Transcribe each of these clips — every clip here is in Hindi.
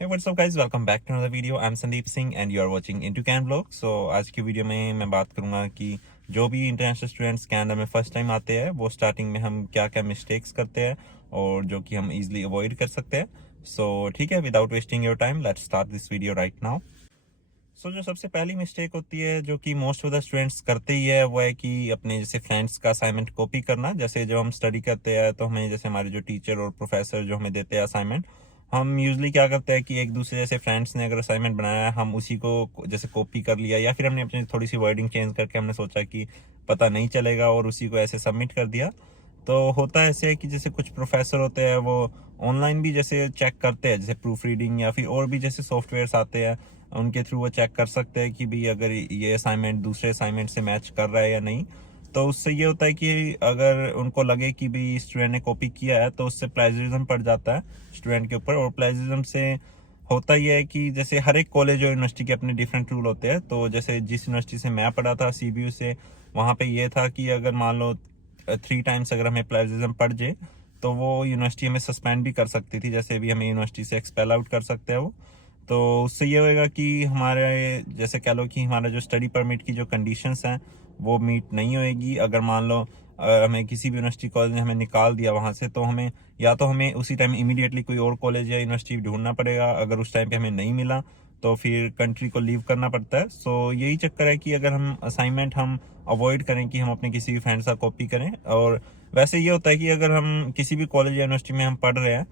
Hey, what's up guys? Welcome back to another video. I'm Sandeep Singh and you are watching Into Can Vlog. So आज की वीडियो में मैं बात करूंगा कि जो भी इंटरनेशनल स्टूडेंट्स कनाडा में फर्स्ट टाइम आते हैं वो स्टार्टिंग में हम क्या क्या मिस्टेक्स करते हैं और जो कि हम इजीली अवॉइड कर सकते हैं. सो ठीक है, without wasting your time let's start this video right now. So जो सबसे पहली मिस्टेक होती है जो कि मोस्ट ऑफ द स्टूडेंट्स करते ही है वो है कि अपने जैसे फ्रेंड्स का असाइनमेंट कॉपी करना. जैसे जब हम स्टडी करते हैं तो हमें जैसे हमारे जो टीचर और प्रोफेसर जो हमें देते हैं असाइनमेंट, हम यूजली क्या करते हैं कि एक दूसरे जैसे फ्रेंड्स ने अगर असाइनमेंट बनाया है हम उसी को जैसे कॉपी कर लिया या फिर हमने अपनी थोड़ी सी वर्डिंग चेंज करके हमने सोचा कि पता नहीं चलेगा और उसी को ऐसे सबमिट कर दिया. तो होता ऐसे है कि जैसे कुछ प्रोफेसर होते हैं वो ऑनलाइन भी जैसे चेक करते हैं, जैसे प्रूफ रीडिंग या फिर और भी जैसे सॉफ्टवेयर्स आते हैं उनके थ्रू वो चेक कर सकते हैं कि भाई अगर ये असाइनमेंट दूसरे असाइनमेंट से मैच कर रहा है या नहीं. तो उससे ये होता है कि अगर उनको लगे कि भाई स्टूडेंट ने कॉपी किया है तो उससे प्लेजरिज्म पड़ जाता है स्टूडेंट के ऊपर. और प्लेजरिज्म से होता ही है कि जैसे हर एक कॉलेज और यूनिवर्सिटी के अपने डिफरेंट रूल होते हैं. तो जैसे जिस यूनिवर्सिटी से मैं पढ़ा था CBU से, वहाँ पे ये था कि अगर मान लो 3 टाइम्स अगर हमें प्लेजरिज्म पड़ जाए तो वो यूनिवर्सिटी हमें सस्पेंड भी कर सकती थी. जैसे भी हमें यूनिवर्सिटी से एक्सपेल आउट कर सकते हैं वो. तो उससे ये होएगा कि हमारे जैसे कह लो कि हमारा जो स्टडी परमिट की जो कंडीशंस हैं वो मीट नहीं होएगी. अगर मान लो हमें किसी भी यूनिवर्सिटी कॉलेज ने हमें निकाल दिया वहाँ से, तो हमें या तो हमें उसी टाइम इमीडिएटली कोई और कॉलेज या यूनिवर्सिटी ढूंढना पड़ेगा. अगर उस टाइम पे हमें नहीं मिला तो फिर कंट्री को लीव करना पड़ता है. सो यही चक्कर है कि अगर हम असाइनमेंट हम अवॉइड करें कि हम अपने किसी भी फ्रेंड से कॉपी करें. और वैसे ये होता है कि अगर हम किसी भी कॉलेज या यूनिवर्सिटी में हम पढ़ रहे हैं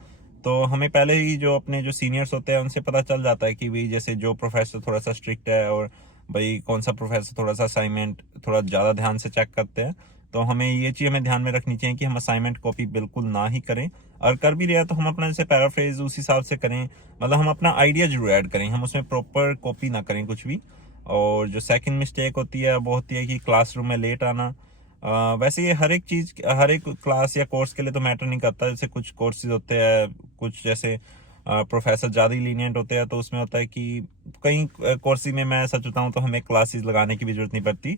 तो हमें पहले ही जो अपने जो सीनियर्स होते हैं उनसे पता चल जाता है कि भाई जैसे जो प्रोफेसर थोड़ा सा स्ट्रिक्ट है और भाई कौन सा प्रोफेसर थोड़ा सा असाइनमेंट थोड़ा ज़्यादा ध्यान से चेक करते हैं. तो हमें ये चीज़ हमें ध्यान में रखनी चाहिए कि हम असाइनमेंट कॉपी बिल्कुल ना ही करें. और कर भी रहे हैं तो हम अपना जैसे पैराफ्रेज उस हिसाब से करें, मतलब हम अपना आइडिया जरूर ऐड करें, हम उसमें प्रॉपर कॉपी ना करें कुछ भी. और जो सेकंड मिस्टेक होती है वो होती है कि क्लासरूम में लेट आना. वैसे ये हर एक चीज़ हर एक क्लास या कोर्स के लिए तो मैटर नहीं करता. जैसे कुछ कोर्सेज होते हैं, कुछ जैसे प्रोफेसर ज़्यादा ही लीनियंट होते हैं तो उसमें होता है कि कई कोर्सेज में मैं सच बताऊँ तो हमें क्लासेस लगाने की भी जरूरत नहीं पड़ती.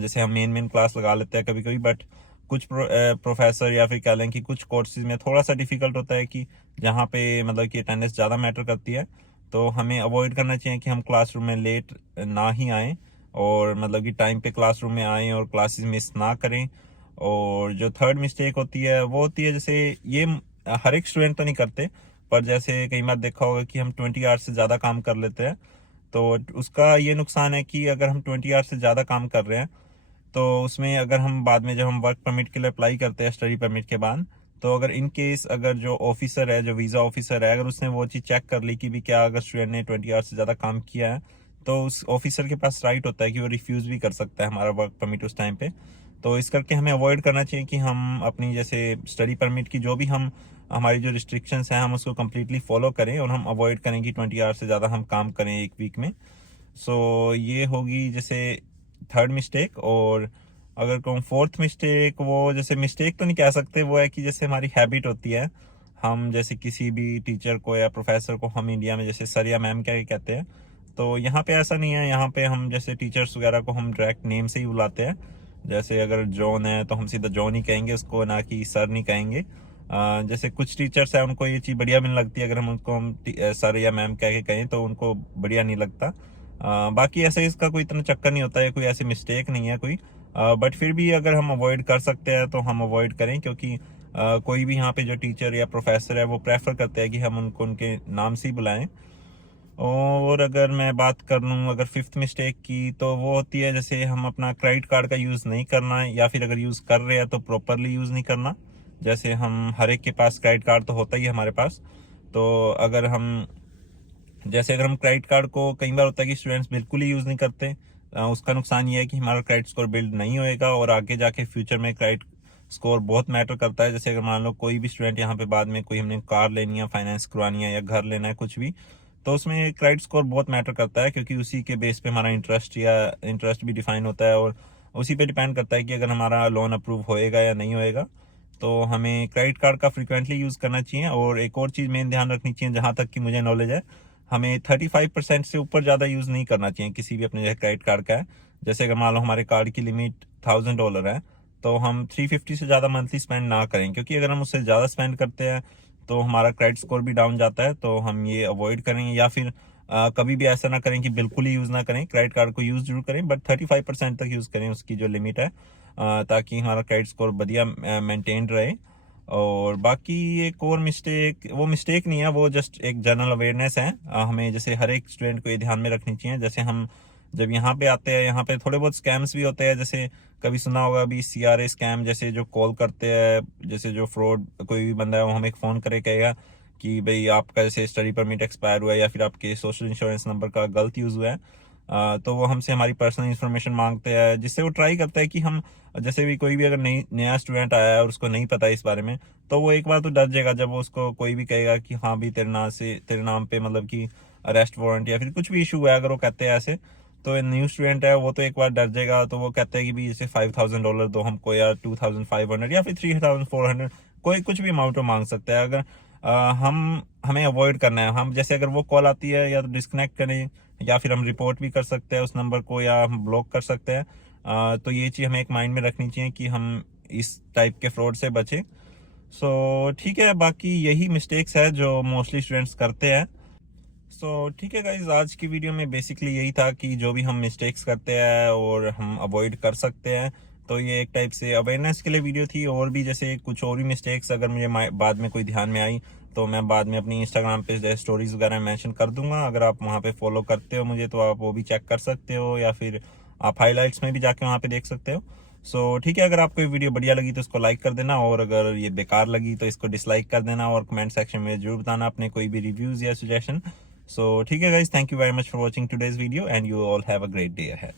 जैसे हम मेन क्लास लगा लेते हैं कभी कभी. बट कुछ प्रोफेसर या फिर कह लें कि कुछ कोर्सेज में थोड़ा सा डिफिकल्ट होता है कि जहाँ पे मतलब कि अटेंडेंस ज़्यादा मैटर करती है. तो हमें अवॉइड करना चाहिए कि हम क्लासरूम में लेट ना ही आएँ और मतलब कि टाइम पे क्लासरूम में आएँ और क्लासेस मिस ना करें. और जो थर्ड मिस्टेक होती है वो होती है जैसे ये हर एक स्टूडेंट तो नहीं करते, पर जैसे कई बार देखा होगा कि हम 20 आवर्स से ज़्यादा काम कर लेते हैं. तो उसका ये नुकसान है कि अगर हम 20 आवर्स से ज़्यादा काम कर रहे हैं तो उसमें अगर हम बाद में जब हम वर्क परमिट के लिए अप्लाई करते हैं स्टडी परमिट के बाद, तो अगर इन केस अगर जो ऑफिसर है जो वीज़ा ऑफिसर है अगर उसने वो चीज़ चेक कर ली कि भी क्या अगर स्टूडेंट ने 20 आवर्स से ज़्यादा काम किया है, तो उस ऑफिसर के पास राइट होता है कि वो रिफ्यूज़ भी कर सकता है हमारा वर्क परमिट उस टाइम पे. तो इस करके हमें अवॉइड करना चाहिए कि हम अपनी जैसे स्टडी परमिट की जो भी हम हमारी जो रिस्ट्रिक्शंस हैं हम उसको कम्प्लीटली फॉलो करें और हम अवॉइड करें कि 20 आवर्स से ज़्यादा हम काम करें एक वीक में. सो ये होगी जैसे थर्ड मिस्टेक. और अगर कहूँ फोर्थ मिस्टेक, वो जैसे मिस्टेक तो नहीं कह सकते, वो है कि जैसे हमारी हैबिट होती है हम जैसे किसी भी टीचर को या प्रोफेसर को हम इंडिया में जैसे सर या मैम क्या कहते हैं. तो यहाँ पे ऐसा नहीं है. यहाँ पे हम जैसे टीचर्स वगैरह को हम डायरेक्ट नेम से ही बुलाते हैं. जैसे अगर जॉन है तो हम सीधा जॉन ही कहेंगे उसको, ना कि सर नहीं कहेंगे. जैसे कुछ टीचर्स हैं उनको ये चीज़ बढ़िया भी नहीं लगती, अगर हम उनको हम सर या मैम कह के कहें तो उनको बढ़िया नहीं लगता. बाकी ऐसे इसका कोई इतना चक्कर नहीं होता है, कोई ऐसी मिस्टेक नहीं है कोई. बट फिर भी अगर हम अवॉइड कर सकते हैं तो हम अवॉइड करें, क्योंकि कोई भी यहाँ पे जो टीचर या प्रोफेसर है वो प्रेफर करते हैं कि हम उनको उनके नाम से ही बुलाएं. और अगर मैं बात कर लूँ अगर फिफ्थ मिस्टेक की, तो वो होती है जैसे हम अपना क्रेडिट कार्ड का यूज़ नहीं करना है, या फिर अगर यूज़ कर रहे हैं तो प्रॉपरली यूज़ नहीं करना. जैसे हम हर एक के पास क्रेडिट कार्ड तो होता ही है हमारे पास. तो अगर हम क्रेडिट कार्ड को, कई बार होता है कि स्टूडेंट्स बिल्कुल ही यूज़ नहीं करते. उसका नुकसान ये है कि हमारा क्रेडिट स्कोर बिल्ड नहीं होएगा और आगे जाके फ्यूचर में क्रेडिट स्कोर बहुत मैटर करता है. जैसे अगर मान लो कोई भी स्टूडेंट यहाँ पे बाद में कोई हमने कार लेनी है, फाइनेंस करवानी है या घर लेना है कुछ भी, तो उसमें क्रेडिट स्कोर बहुत मैटर करता है, क्योंकि उसी के बेस पे हमारा इंटरेस्ट भी डिफाइन होता है और उसी पे डिपेंड करता है कि अगर हमारा लोन अप्रूव होएगा या नहीं होएगा. तो हमें क्रेडिट कार्ड का फ्रिक्वेंटली यूज़ करना चाहिए. और एक और चीज़ मेन ध्यान रखनी चाहिए, जहाँ तक कि मुझे नॉलेज है, हमें 35% से ऊपर ज़्यादा यूज़ नहीं करना चाहिए किसी भी अपने जो क्रेडिट कार्ड का है. जैसे अगर मान लो हमारे कार्ड की लिमिट $1000 है तो हम 350 से ज़्यादा मंथली स्पेंड ना करें, क्योंकि अगर हम उससे ज़्यादा स्पेंड करते हैं तो हमारा क्रेडिट स्कोर भी डाउन जाता है। तो हम ये अवॉइड करेंगे, या फिर कभी भी ऐसा ना करें कि बिल्कुल ही यूज़ ना करें। क्रेडिट कार्ड को यूज़ जरूर करें, बट 35% तक यूज़ करें, उसकी जो लिमिट है, ताकि हमारा क्रेडिट स्कोर बढ़िया मेंटेन रहे। और बाकी एक और मिस्टेक, वो मिस्टेक नहीं है, वो जस्ट एक जनरल अवेयरनेस है। हमें जैसे हर एक स्टूडेंट को ये ध्यान में रखनी चाहिए। जैसे हम जब यहाँ पे आते हैं, यहाँ पे थोड़े बहुत स्कैम्स भी होते हैं। जैसे कभी सुना होगा अभी CRA स्कैम, जैसे जो कॉल करते हैं, जैसे जो फ्रॉड, कोई भी बंदा है वो हमें फ़ोन करे कहेगा कि भाई आपका जैसे स्टडी परमिट एक्सपायर हुआ है, या फिर आपके सोशल इंश्योरेंस नंबर का गलत यूज़ हुआ है। तो वो हमसे हमारी पर्सनल इन्फॉर्मेशन मांगते हैं, जिससे वो ट्राई करता है कि हम, जैसे भी कोई भी अगर नया स्टूडेंट आया है और उसको नहीं पता इस बारे में, तो वो एक बार तो डर जाएगा जब वो उसको कोई भी कहेगा कि हाँ भी तेरे नाम पे मतलब कि अरेस्ट वारंट या फिर कुछ भी इशू है, अगर वो कहते हैं ऐसे, तो न्यू स्टूडेंट है वो तो एक बार डर जाएगा। तो वो कहते हैं कि भी जैसे $5,000 दो हमको, या 2,500 या फिर 3,400, कोई कुछ भी अमाउंट मांग सकता है। अगर हमें अवॉइड करना है, हम जैसे अगर वो कॉल आती है या तो डिस्कनेक्ट करें, या फिर हम रिपोर्ट भी कर सकते हैं उस नंबर को, या हम ब्लॉक कर सकते हैं। तो ये चीज़ हमें एक माइंड में रखनी चाहिए कि हम इस टाइप के फ्रॉड से बचें। सो ठीक है, बाकी यही मिस्टेक्स है जो मोस्टली स्टूडेंट्स करते हैं। सो ठीक है गाइज, आज की वीडियो में बेसिकली यही था कि जो भी हम मिस्टेक्स करते हैं और हम अवॉइड कर सकते हैं, तो ये एक टाइप से अवेयरनेस के लिए वीडियो थी। और भी जैसे कुछ और भी मिस्टेक्स अगर मुझे बाद में कोई ध्यान में आई, तो मैं बाद में अपनी इंस्टाग्राम पे जैसे स्टोरीज वगैरह मेंशन कर दूंगा। अगर आप वहाँ पे फॉलो करते हो मुझे, तो आप वो भी चेक कर सकते हो, या फिर आप हाईलाइट्स में भी जाके वहाँ पे देख सकते हो। सो ठीक है, अगर आपको ये वीडियो बढ़िया लगी तो इसको लाइक कर देना, और अगर ये बेकार लगी तो इसको डिसलाइक कर देना, और कमेंट सेक्शन में जरूर बताना अपने कोई भी रिव्यूज़ या सजेशन। So, ठीक है guys, thank you very much for watching today's video and you all have a great day ahead.